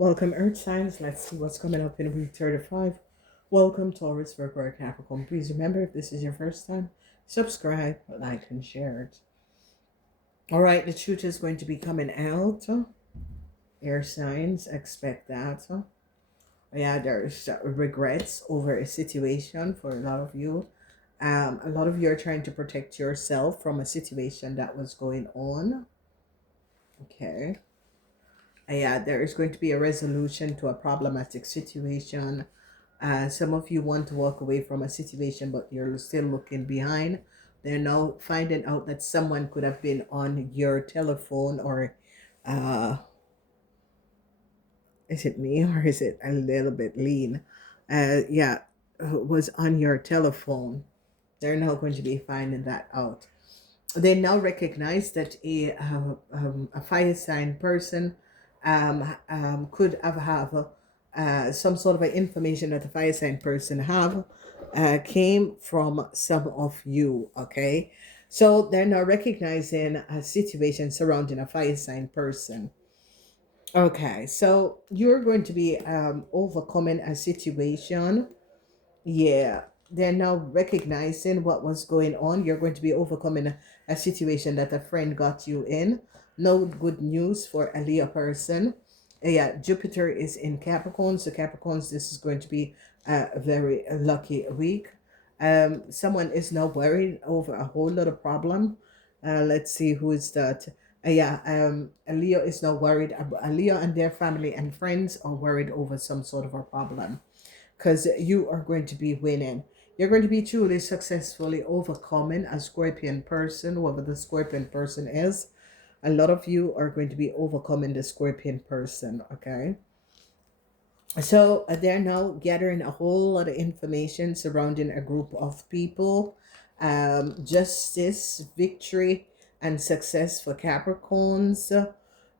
Welcome, Earth signs. Let's see what's coming up in week 35. Welcome, Taurus, Virgo, Capricorn. Please remember, if this is your first time, subscribe, like, and share it. All right, the truth is going to be coming out. Air signs, expect that. Yeah, there's regrets over a situation for a lot of you. A lot of you are trying to protect yourself from a situation that was going on. Okay. Yeah, there is going to be a resolution to a problematic situation. Some of you want to walk away from a situation, but you're still looking behind. They're now finding out that someone could have been on your telephone, or uh, is it me, or is it a little bit lean? Yeah, was on your telephone. They're now going to be finding that out. They now recognize that a fire sign person could have some sort of information that the fire sign person have came from some of you. Okay, so they're now recognizing a situation surrounding a fire sign person. Okay, so you're going to be overcoming a situation. Yeah, they're now recognizing what was going on. You're going to be overcoming a situation that a friend got you in. No good news for a Leo person. Yeah, Jupiter is in Capricorn. So Capricorns, this is going to be a very lucky week. Someone is now worried over a whole lot of problem. Let's see who is that. Yeah, a Leo is now worried. A Leo and their family and friends are worried over some sort of a problem, because you are going to be winning. You're going to be truly successfully overcoming a Scorpion person, whoever the Scorpion person is. A lot of you are going to be overcoming the Scorpion person, okay? So they're now gathering a whole lot of information surrounding a group of people. Justice, victory, and success for Capricorns.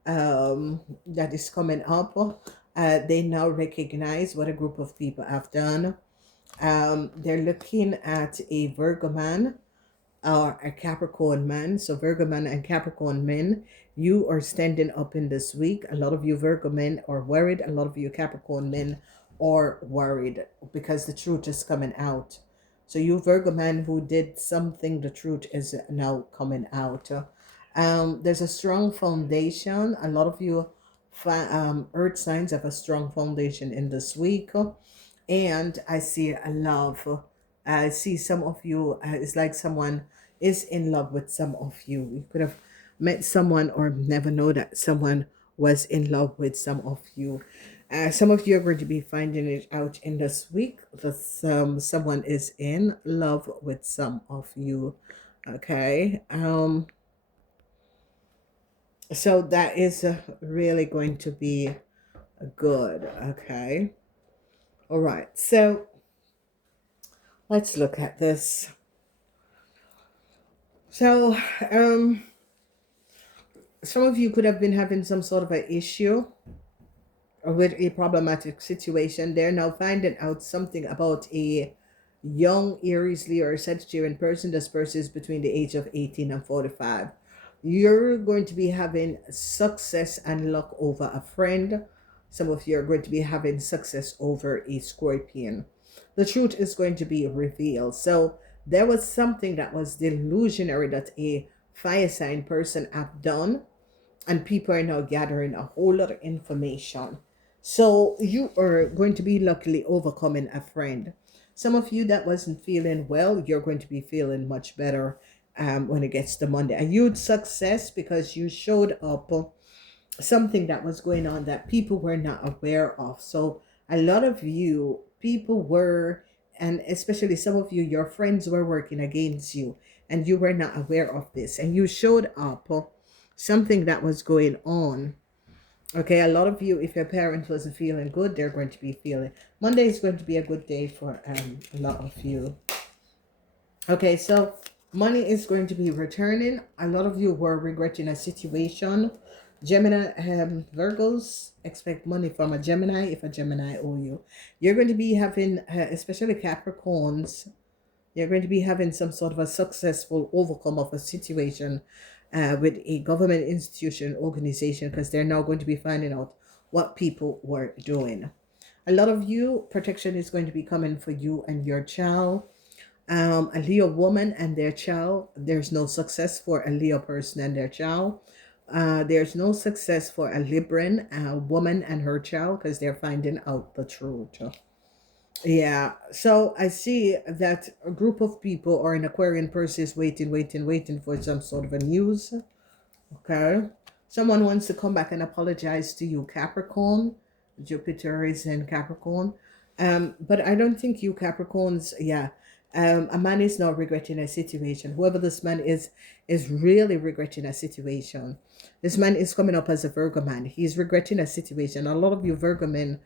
That is coming up. They now recognize what a group of people have done. They're looking at a Virgo man or a Capricorn man. So Virgo man and Capricorn men, you are standing up in this week. A lot of you Virgo men are worried. A lot of you Capricorn men are worried because the truth is coming out. So you Virgo man who did something, the truth is now coming out. There's a strong foundation. A lot of you earth signs have a strong foundation in this week. And I see a love. I see some of you, it's like someone is in love with some of you. You could have met someone or never know that someone was in love with some of you. Some of you are going to be finding it out in this week that someone is in love with some of you. Okay. So that is really going to be good. Okay. All right. So let's look at this. So, some of you could have been having some sort of an issue with a problematic situation. They're now finding out something about a young Aries, Leo, or Sagittarian person. This person is between the age of 18 and 45. You're going to be having success and luck over a friend. Some of you are going to be having success over a Scorpion. The truth is going to be revealed. So there was something that was delusionary that a fire sign person have done, and people are now gathering a whole lot of information. So you are going to be luckily overcoming a friend. Some of you that wasn't feeling well, you're going to be feeling much better when it gets to Monday. A huge success because you showed up something that was going on that people were not aware of. So a lot of you, people were, and especially some of you, your friends were working against you and you were not aware of this. And you showed up something that was going on. Okay, a lot of you, if your parents wasn't feeling good, they're going to be feeling. Monday is going to be a good day for a lot of you. Okay, so money is going to be returning. A lot of you were regretting a situation. Gemini, Virgos, expect money from a Gemini if a Gemini owe you. You're going to be having, especially Capricorns, you're going to be having some sort of a successful overcome of a situation with a government institution, organization, because they're now going to be finding out what people were doing. A lot of you, protection is going to be coming for you and your child. A Leo woman and their child. There's no success for a Leo person and their child. There's no success for a Libran woman and her child because they're finding out the truth. Yeah, so I see that a group of people or an Aquarian person is waiting for some sort of a news. Okay. Someone wants to come back and apologize to you, Capricorn. Jupiter is in Capricorn. But I don't think you Capricorns, yeah. A man is not regretting a situation. Whoever this man is really regretting a situation. This man is coming up as a Virgo man. He's regretting a situation. A lot of you Virgo men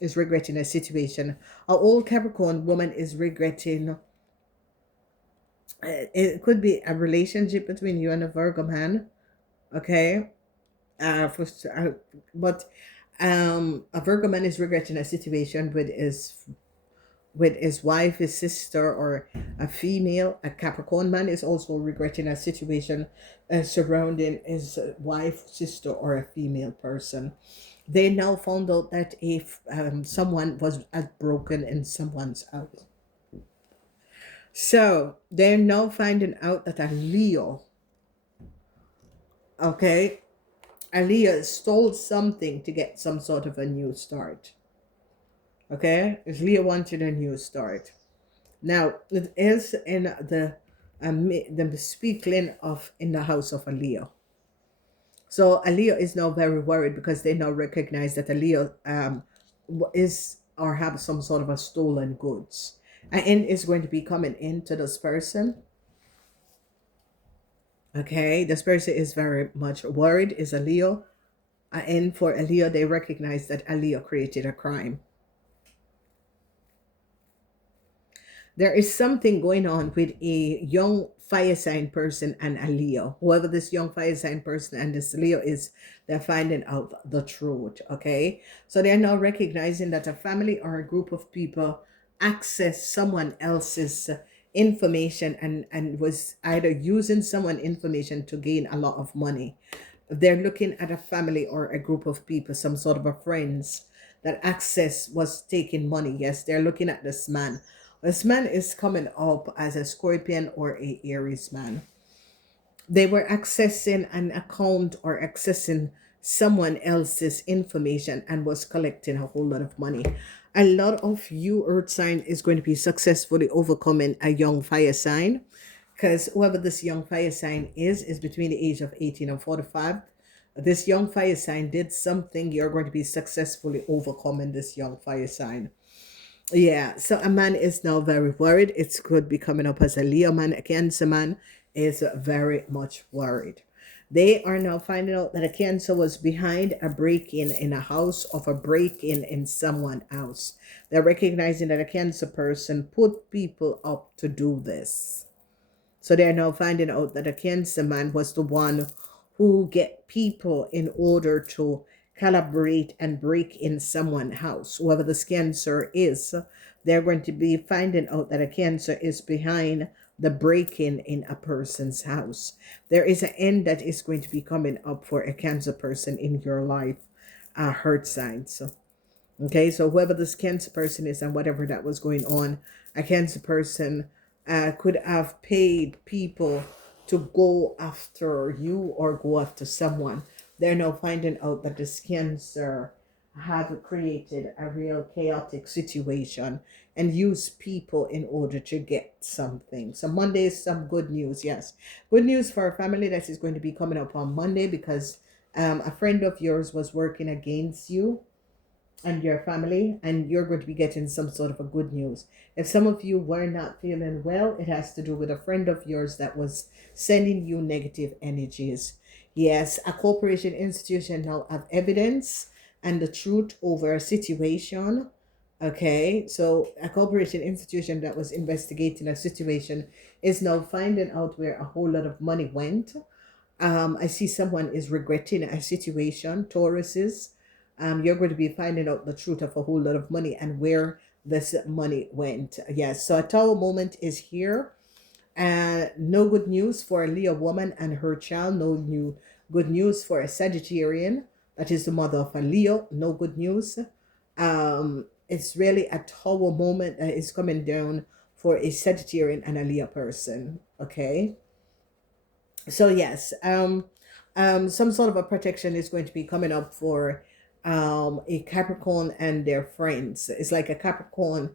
is regretting a situation. An old Capricorn woman is regretting, it could be a relationship between you and a Virgo man. Okay. For but a Virgo man is regretting a situation with his wife, his sister, or a female. A Capricorn man is also regretting a situation surrounding his wife, sister, or a female person. They now found out that if someone was broken in someone's house. So they're now finding out that a Leo, okay, a Leo stole something to get some sort of a new start. Okay, Leo wanted a new start. Now it is in the speaking of in the house of a Leo. So a Leo is now very worried because they now recognize that a Leo is or have some sort of a stolen goods. And is going to be coming into this person. Okay, this person is very much worried, is a Leo. And for a Leo, they recognize that a Leo created a crime. There is something going on with a young fire sign person and a Leo. Whoever this young fire sign person and this Leo is, they're finding out the truth. Okay, so they're now recognizing that a family or a group of people access someone else's information and was either using someone information to gain a lot of money. They're looking at a family or a group of people, some sort of a friends, that access was taking money. Yes, they're looking at this man. This man is coming up as a Scorpion or a Aries man. They were accessing an account or accessing someone else's information and was collecting a whole lot of money. A lot of you Earth sign is going to be successfully overcoming a young fire sign, because whoever this young fire sign is between the age of 18 and 45. This young fire sign did something. You're going to be successfully overcoming this young fire sign. Yeah, so a man is now very worried. It could be coming up as a Leo man. A Cancer man is very much worried. They are now finding out that a Cancer was behind a break-in in a house of a break-in in someone's house. They're recognizing that a Cancer person put people up to do this. So they're now finding out that a Cancer man was the one who get people in order to calibrate and break in someone's house. Whoever this Cancer is, they're going to be finding out that a Cancer is behind the break-in in a person's house. There is an end that is going to be coming up for a Cancer person in your life, Heart signs. Okay, so whoever this Cancer person is and whatever that was going on, a Cancer person could have paid people to go after you or go after someone. They're now finding out that this Cancer have created a real chaotic situation and use people in order to get something. So Monday is some good news. Yes, good news for a family that is going to be coming up on Monday, because a friend of yours was working against you and your family, and you're going to be getting some sort of a good news. If some of you were not feeling well, it has to do with a friend of yours that was sending you negative energies. Yes, a corporation institution now have evidence and the truth over a situation. Okay, so a corporation institution that was investigating a situation is now finding out where a whole lot of money went. I see someone is regretting a situation. Taurus is. You're going to be finding out the truth of a whole lot of money and where this money went. Yes, so a Tower moment is here. No good news for a Leo woman and her child. No new good news for a Sagittarian. that is the mother of a Leo. No good news. It's really a tower moment that is coming down for a Sagittarian and a Leo person. Okay. So yes, some sort of a protection is going to be coming up for a Capricorn and their friends. It's like a Capricorn,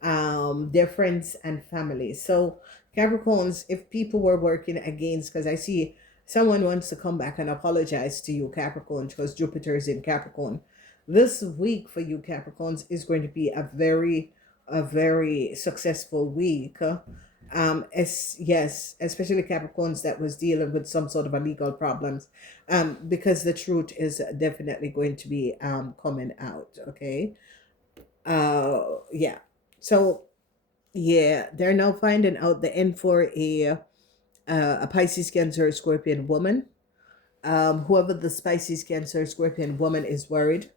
their friends and family. So Capricorns, if people were working against, because I see someone wants to come back and apologize to you, Capricorn, because Jupiter is in Capricorn. This week for you Capricorns is going to be a very successful week. Yes, especially Capricorns that was dealing with some sort of a legal problems, because the truth is definitely going to be coming out. Okay. Yeah. So yeah, they're now finding out the end for a Pisces, Cancer, Scorpion woman. Whoever the Pisces, Cancer, Scorpion woman is worried.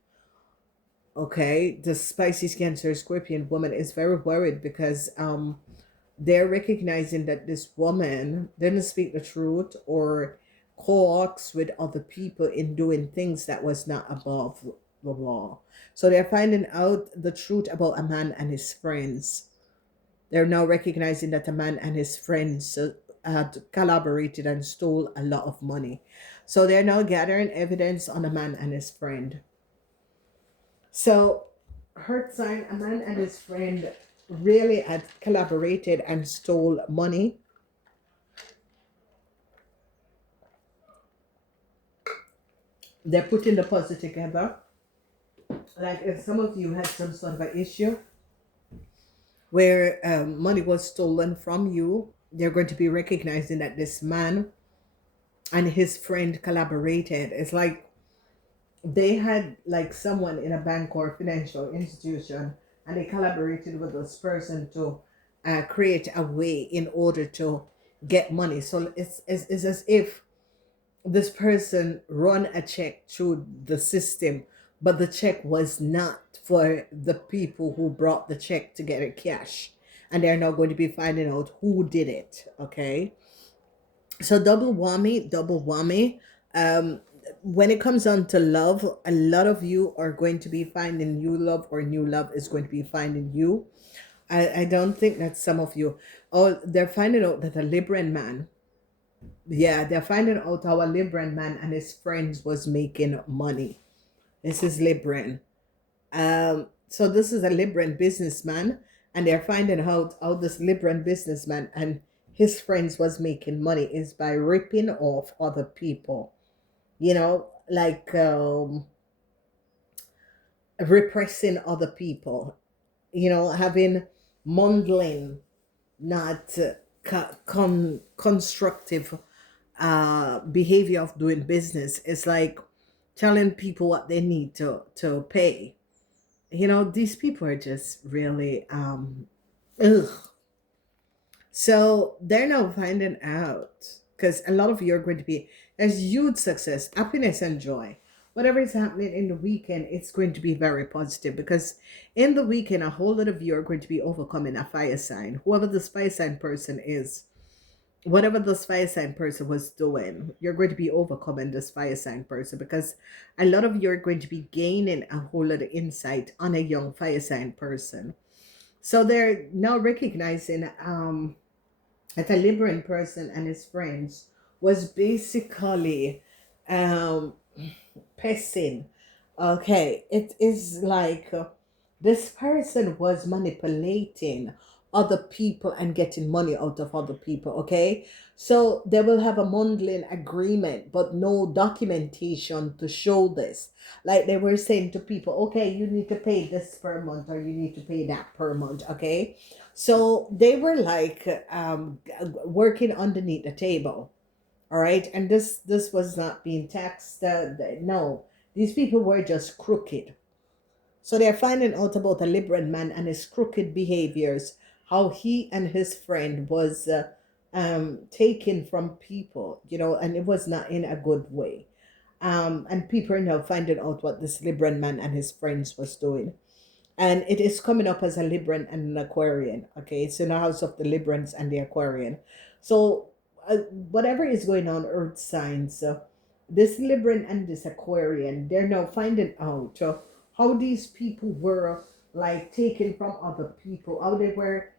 Okay, the Pisces, Cancer, Scorpion woman is very worried because they're recognizing that this woman didn't speak the truth or co-ops with other people in doing things that was not above the law. So they're finding out the truth about a man and his friends. They're now recognizing that a man and his friends had collaborated and stole a lot of money. So they're now gathering evidence on a man and his friend. So Hurt sign, a man and his friend really had collaborated and stole money. They're putting the puzzle together. Like if some of you had some sort of an issue where money was stolen from you, they're going to be recognizing that this man and his friend collaborated. It's like they had like someone in a bank or financial institution and they collaborated with this person to create a way in order to get money. So it's as if this person run a check through the system, but the check was not for the people who brought the check to get it cash. And they're now going to be finding out who did it. Okay. So double whammy, double whammy. When it comes on to love, a lot of you are going to be finding new love, or new love is going to be finding you. I don't think that some of you, oh, they're finding out that a Libran man, yeah, they're finding out how a Libran man and his friends was making money. This is Libran. So this is a Libran businessman, and they're finding out how this Libran businessman and his friends was making money is by ripping off other people. You know, like repressing other people. You know, having mundane, not constructive behavior of doing business. It's like telling people what they need to pay. You know, these people are just really ugh. So they're now finding out, because a lot of you are going to be, there's huge success, happiness, and joy. Whatever is happening in the weekend, it's going to be very positive, because in the weekend, a whole lot of you are going to be overcoming a fire sign. Whoever this fire sign person is, whatever this fire sign person was doing, you're going to be overcoming this fire sign person, because a lot of you are going to be gaining a whole lot of insight on a young fire sign person. So they're now recognizing that a Libran person and his friends was basically um pissing. Okay, it is like this person was manipulating other people and getting money out of other people. Okay, so they will have a mundane agreement but no documentation to show this. Like they were saying to people, okay, you need to pay this per month or you need to pay that per month. Okay, so they were like working underneath the table. All right, and this was not being taxed. No, these people were just crooked. So they're finding out about a Libran man and his crooked behaviors, how he and his friend was taken from people, you know, and it was not in a good way. And people are now finding out what this Libran man and his friends was doing. And it is coming up as a Libran and an Aquarian. Okay, it's in the house of the Librans and the Aquarian. So whatever is going on, Earth signs, this Libran and this Aquarian, they're now finding out how these people were like taken from other people, how they were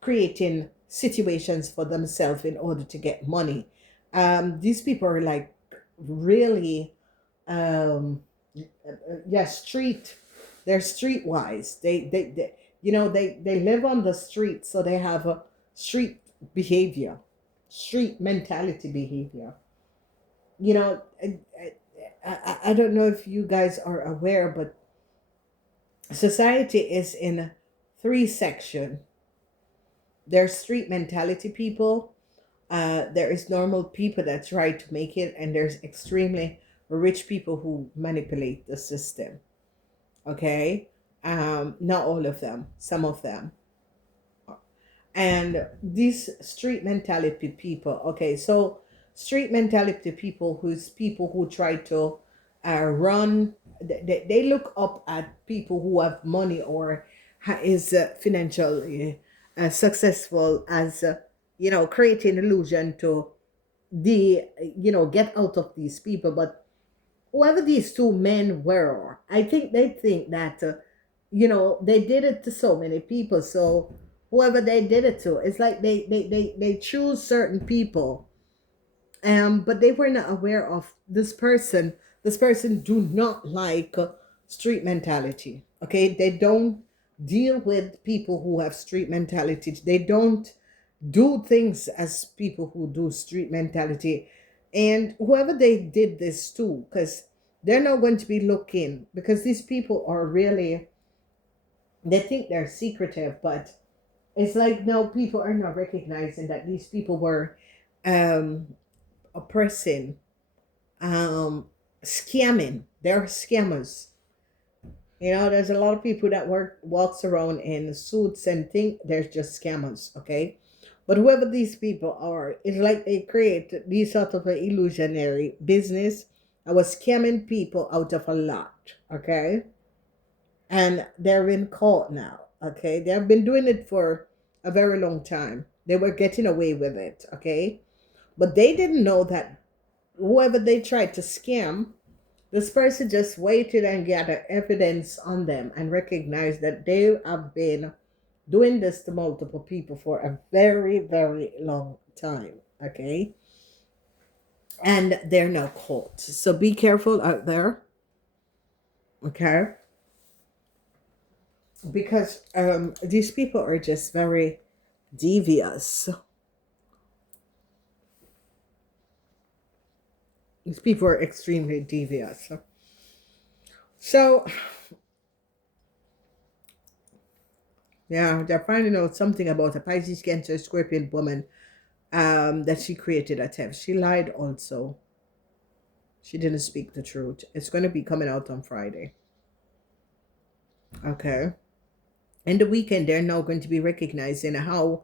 creating situations for themselves in order to get money. These people are like really, um, yeah, street. They're streetwise. They they live on the street, so they have a street behavior, street mentality behavior. You know, I don't know if you guys are aware, but society is in three section. There's street mentality people, there is normal people that try to make it, and there's extremely rich people who manipulate the system. Okay, not all of them, some of them. And these street mentality people, okay, so street mentality people, who's people who try to run, they look up at people who have money or is financially successful as creating illusion to the get out of these people. But whoever these two men were, I think they think that they did it to so many people. So whoever they did it to, it's like they choose certain people, but they were not aware of this person. This person do not like street mentality. Okay, they don't deal with people who have street mentality. They don't do things as people who do street mentality. And whoever they did this to, because they're not going to be looking, because these people are really, they think they're secretive, but it's like now people are not recognizing that these people were um oppressing, scamming. They're scammers. There's a lot of people that walks around in suits and think they're just scammers, okay? But whoever these people are, it's like they create these sort of an illusionary business. I was scamming people out of a lot, okay? And they're in court now, okay? They've been doing it for a very long time. They were getting away with it, okay? But they didn't know that whoever they tried to scam, this person just waited and gathered evidence on them and recognized that they have been doing this to multiple people for a very, very long time. Okay. And they're now caught. So be careful out there. Okay. Because these people are just very devious. These people are extremely devious. So, yeah, they're finding out something about a Pisces, Cancer, Scorpion woman that she created a theft. She lied also. She didn't speak the truth. It's going to be coming out on Friday. Okay. And the weekend, they're now going to be recognizing how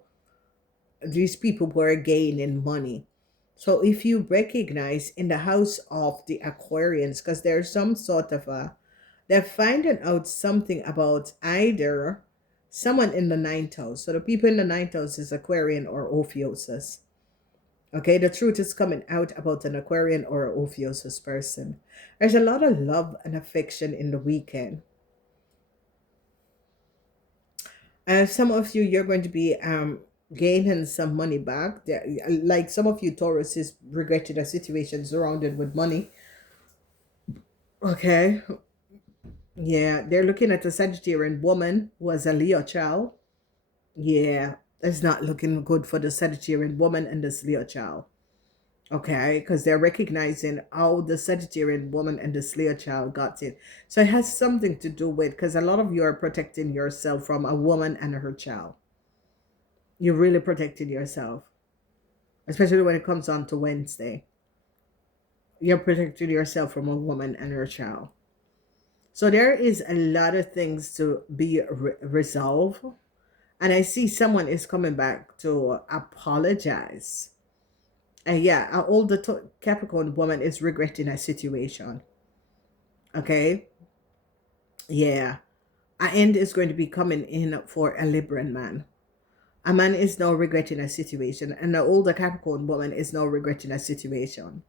these people were gaining money. So if you recognize in the house of the Aquarians, because there's some sort of they're finding out something about either someone in the ninth house. So the people in the ninth house is Aquarian or Ophiuchus. Okay, the truth is coming out about an Aquarian or an Ophiuchus person. There's a lot of love and affection in the weekend. And some of you, you're going to be gaining some money back. Like some of you Taurus is regretting a situation surrounded with money. Okay. Yeah, they're looking at a Sagittarian woman who has a Leo child. Yeah, it's not looking good for the Sagittarian woman and this Leo child. Okay, because they're recognizing how the Sagittarian woman and the Leo child got in. So it has something to do with, because a lot of you are protecting yourself from a woman and her child. You're really protecting yourself, especially when it comes on to Wednesday. You're protecting yourself from a woman and her child. So there is a lot of things to be resolved. And I see someone is coming back to apologize. And yeah, an older Capricorn woman is regretting a situation. Okay. Yeah. An end is going to be coming in for a Libran man. A man is now regretting a situation, and the older Capricorn woman is now regretting a situation.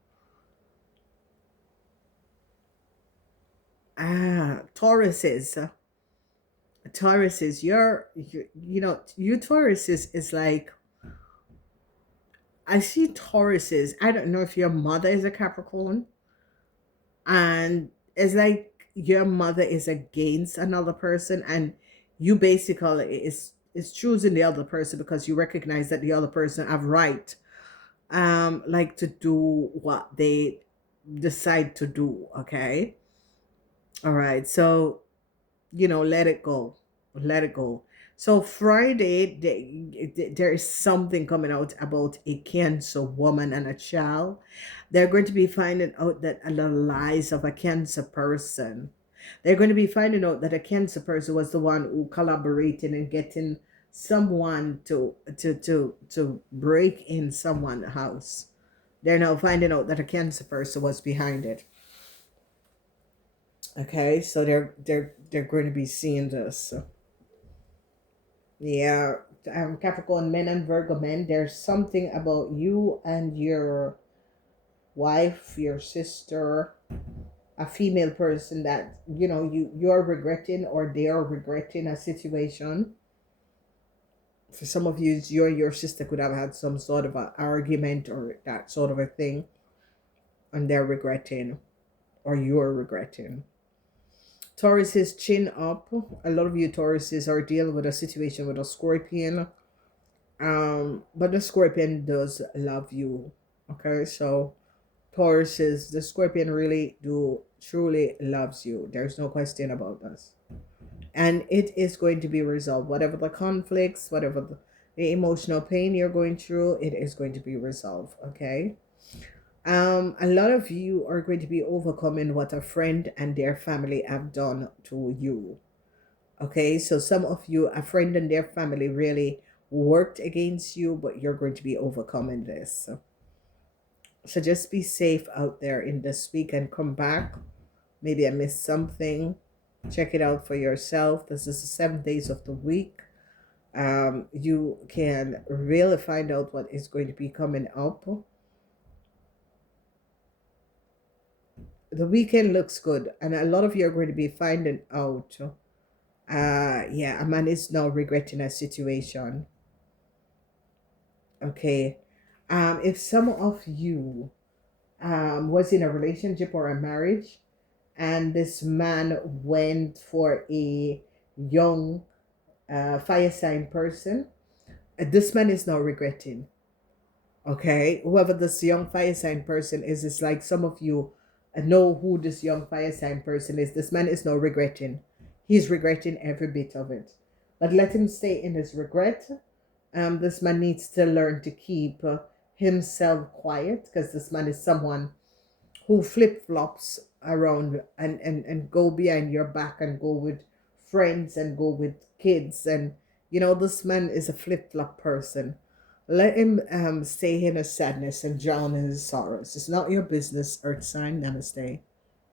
Tauruses. Tauruses, you Tauruses is like, I see Tauruses. I don't know if your mother is a Capricorn, and it's like your mother is against another person, and you basically is choosing the other person because you recognize that the other person have right, like to do what they decide to do. Okay, all right. So let it go, let it go. So Friday, there is something coming out about a Cancer woman and a child. They're going to be finding out that the lies of a Cancer person. They're going to be finding out that a Cancer person was the one who collaborated and getting someone to break in someone's house. They're now finding out that a Cancer person was behind it. Okay, so they're going to be seeing this. Yeah, Capricorn men and Virgo men, there's something about you and your wife, your sister, a female person that you're regretting, or they are regretting a situation. For some of you, you and your sister could have had some sort of an argument or that sort of a thing, and they're regretting, or you're regretting. Taurus is chin up. A lot of you Tauruses are dealing with a situation with a Scorpion. But the Scorpion does love you. Okay, so Tauruses, the Scorpion really do truly loves you. There's no question about this. And it is going to be resolved. Whatever the conflicts, whatever the emotional pain you're going through, it is going to be resolved. Okay. A lot of you are going to be overcoming what a friend and their family have done to you. Okay, so some of you, a friend and their family really worked against you, but you're going to be overcoming this. So just be safe out there in this week and come back. Maybe I missed something. Check it out for yourself. This is the 7 days of the week. You can really find out what is going to be coming up. The weekend looks good, and a lot of you are going to be finding out. Yeah, a man is now regretting a situation. Okay. If some of you was in a relationship or a marriage, and this man went for a young fire sign person, this man is now regretting. Okay, whoever this young fire sign person is, it's like some of you know who this young fire sign person is. This man is now regretting. He's regretting every bit of it. But let him stay in his regret. This man needs to learn to keep himself quiet, because this man is someone who flip flops around and go behind your back and go with friends and go with kids. And this man is a flip flop person. Let him stay in his sadness and drown in his sorrows. It's not your business, earth sign. Namaste.